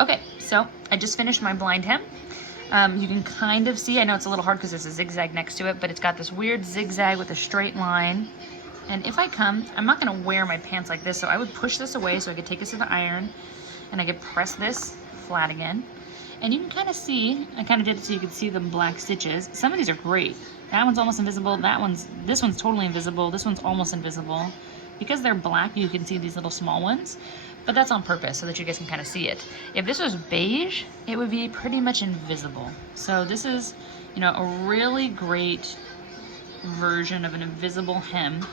Okay, so I just finished my blind hem. You can kind of see, I know it's a little hard because there's a zigzag next to it, but it's got this weird zigzag with a straight line. And if I come, I'm not gonna wear my pants like this, so I would push this away so I could take this to the iron, and I could press this flat again. And you can kind of see, I kind of did it so you could see the black stitches. Some of these are great. That one's almost invisible, this one's totally invisible, this one's almost invisible. Because they're black, you can see these little small ones, but that's on purpose so that you guys can kind of see it. If this was beige, it would be pretty much invisible. So this is, you know, a really great version of an invisible hem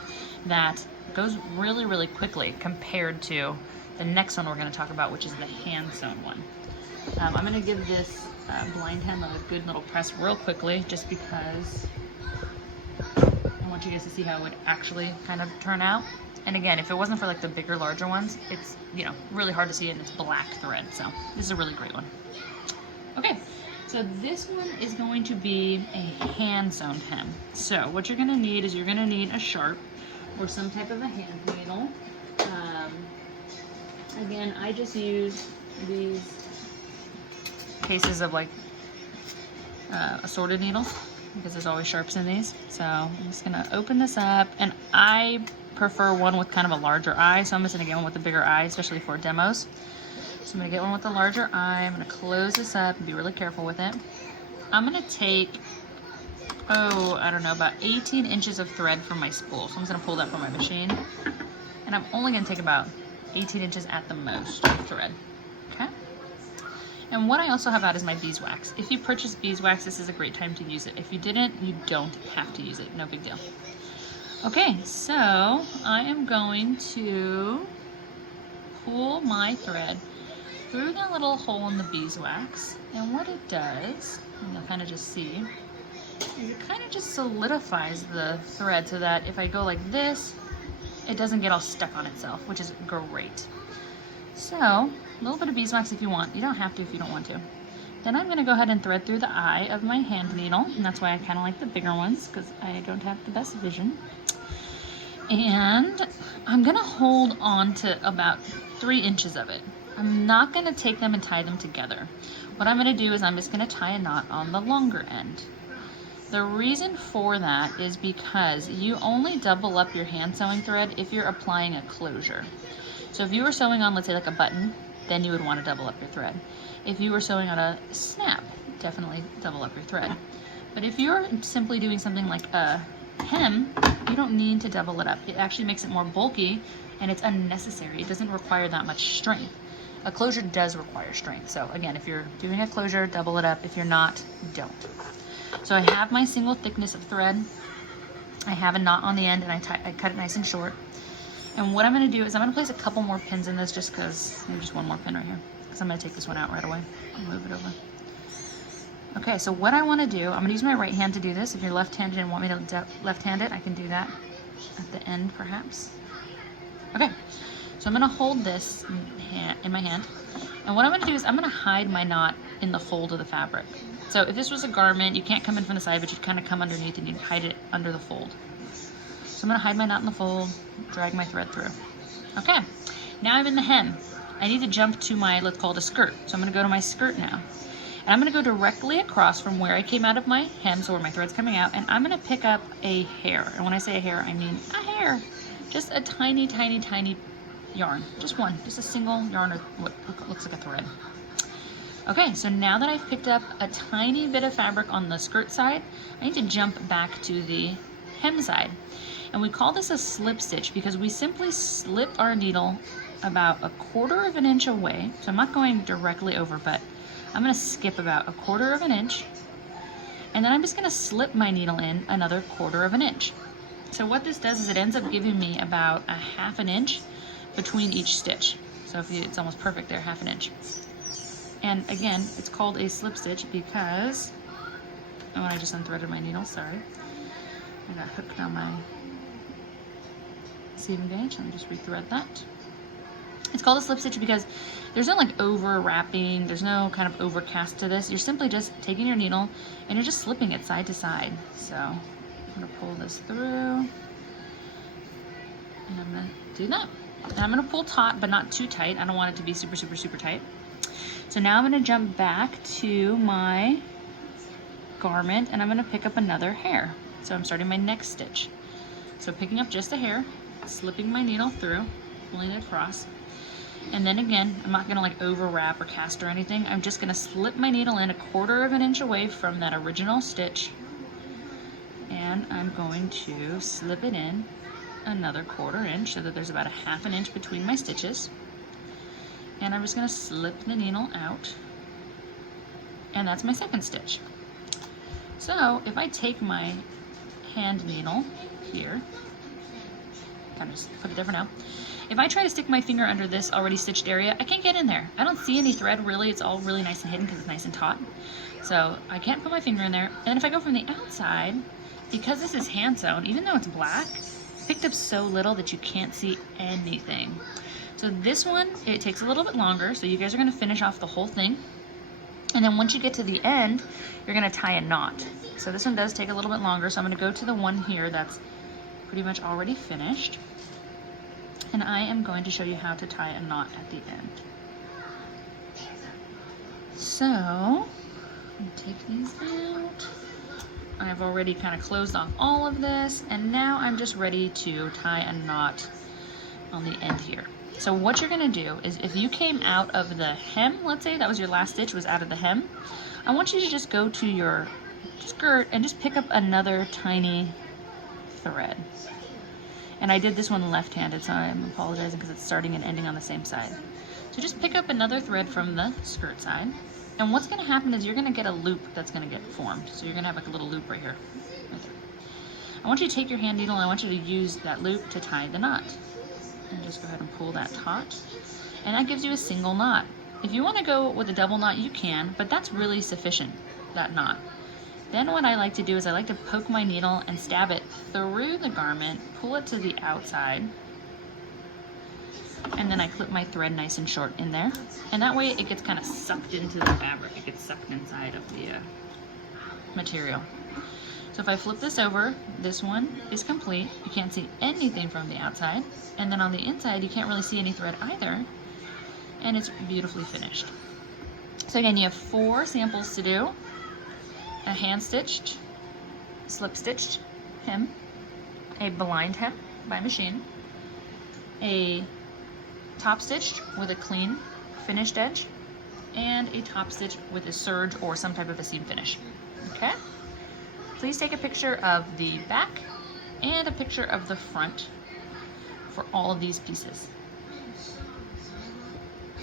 that goes really, really quickly compared to the next one we're going to talk about, which is the hand sewn one. I'm going to give this blind hem a good little press real quickly, just because I want you guys to see how it would actually kind of turn out. And again, if it wasn't for like the bigger, larger ones, it's, you know, really hard to see, and it's black thread. So this is a really great one. Okay, so this one is going to be a hand sewn hem. So what you're gonna need is you're gonna need a sharp or some type of a hand needle. Again, I just use these cases of like assorted needles because there's always sharps in these. So I'm just gonna open this up, and I prefer one with kind of a larger eye, so I'm just gonna get one with a bigger eye, especially for demos. So I'm gonna get one with a larger eye. I'm gonna close this up and be really careful with it. I'm gonna take, I don't know, about 18 inches of thread from my spool. So I'm just gonna pull that from my machine, and I'm only gonna take about 18 inches at the most of thread. Okay. And what I also have out is my beeswax. If you purchase beeswax, this is a great time to use it. If you didn't, you don't have to use it. No big deal. Okay, so I am going to pull my thread through that little hole in the beeswax, and what it does, and you'll kind of just see, is it kind of just solidifies the thread so that if I go like this, it doesn't get all stuck on itself, which is great. So a little bit of beeswax if you want. You don't have to if you don't want to. Then I'm going to go ahead and thread through the eye of my hand needle, and that's why I kind of like the bigger ones, because I don't have the best vision. And I'm going to hold on to about 3 inches of it. I'm not going to take them and tie them together. What I'm going to do is I'm just going to tie a knot on the longer end. The reason for that is because you only double up your hand sewing thread if you're applying a closure. So if you were sewing on, let's say like a button, then you would want to double up your thread. If you were sewing on a snap, definitely double up your thread. But if you're simply doing something like a hem, you don't need to double it up. It actually makes it more bulky, and it's unnecessary. It doesn't require that much strength. A closure does require strength. So again, if you're doing a closure, double it up. If you're not, don't. So I have my single thickness of thread. I have a knot on the end, and I cut it nice and short. And what I'm going to do is I'm going to place a couple more pins in this, just because, maybe just one more pin right here, because I'm going to take this one out right away and move it over. Okay, so what I want to do, I'm going to use my right hand to do this. If you're left-handed and want me to left-hand it, I can do that at the end perhaps. Okay, so I'm going to hold this in my hand, and what I'm going to do is I'm going to hide my knot in the fold of the fabric. So if this was a garment, you can't come in from the side, but you'd kind of come underneath and you'd hide it under the fold. So I'm going to hide my knot in the fold, drag my thread through. Okay, now I'm in the hem. I need to jump to my, let's call it a skirt. So I'm going to go to my skirt now. And I'm going to go directly across from where I came out of my hem, so where my thread's coming out, and I'm going to pick up a hair. And when I say a hair, I mean a hair. Just a tiny, tiny, tiny yarn. Just one. Just a single yarn of what looks like a thread. Okay, so now that I've picked up a tiny bit of fabric on the skirt side, I need to jump back to the hem side. And we call this a slip stitch because we simply slip our needle about 1/4 of an inch away. So I'm not going directly over, but I'm going to skip about 1/4 of an inch. And then I'm just going to slip my needle in another 1/4 of an inch. So what this does is it ends up giving me about 1/2 an inch between each stitch. So it's almost perfect there, 1/2 an inch. And again, it's called a slip stitch because, I just unthreaded my needle, sorry. I got hooked on my seam gauge. Let me just rethread that. It's called a slip stitch because there's no like over wrapping, there's no kind of overcast to this. You're simply just taking your needle and you're just slipping it side to side. So I'm gonna pull this through, and I'm gonna do that. And I'm gonna pull taut, but not too tight. I don't want it to be super, super, super tight. So now I'm going to jump back to my garment and I'm going to pick up another hair. So I'm starting my next stitch. So picking up just a hair, slipping my needle through, pulling it across. And then again, I'm not going to like overwrap or cast or anything. I'm just going to slip my needle in 1/4 of an inch away from that original stitch. And I'm going to slip it in another 1/4 inch so that there's about 1/2 inch between my stitches. And I'm just going to slip the needle out. And that's my second stitch. So if I take my hand needle here, kind of just put it there for now. If I try to stick my finger under this already stitched area, I can't get in there. I don't see any thread really. It's all really nice and hidden because it's nice and taut. So I can't put my finger in there. And then if I go from the outside, because this is hand sewn, even though it's black, it's picked up so little that you can't see anything. So this one, it takes a little bit longer. So you guys are going to finish off the whole thing. And then once you get to the end, you're going to tie a knot. So this one does take a little bit longer. So I'm going to go to the one here that's pretty much already finished. And I am going to show you how to tie a knot at the end. So, take these out. I've already kind of closed off all of this, and now I'm just ready to tie a knot on the end here. So what you're gonna do is if you came out of the hem, let's say that was your last stitch was out of the hem, I want you to just go to your skirt and just pick up another tiny thread. And I did this one left-handed, so I'm apologizing because it's starting and ending on the same side. So just pick up another thread from the skirt side. And what's going to happen is you're going to get a loop that's going to get formed. So you're going to have like a little loop right here. Right there. I want you to take your hand needle and I want you to use that loop to tie the knot. And just go ahead and pull that taut. And that gives you a single knot. If you want to go with a double knot, you can, but that's really sufficient, that knot. Then what I like to do is I like to poke my needle and stab it through the garment, pull it to the outside, and then I clip my thread nice and short in there. And that way it gets kind of sucked into the fabric. It gets sucked inside of the material. So if I flip this over, this one is complete. You can't see anything from the outside. And then on the inside, you can't really see any thread either. And it's beautifully finished. So again, you have 4 samples to do. A hand-stitched, slip-stitched hem, a blind hem by machine, a top-stitched with a clean finished edge, and a top-stitch with a serge or some type of a seam finish. Okay? Please take a picture of the back and a picture of the front for all of these pieces.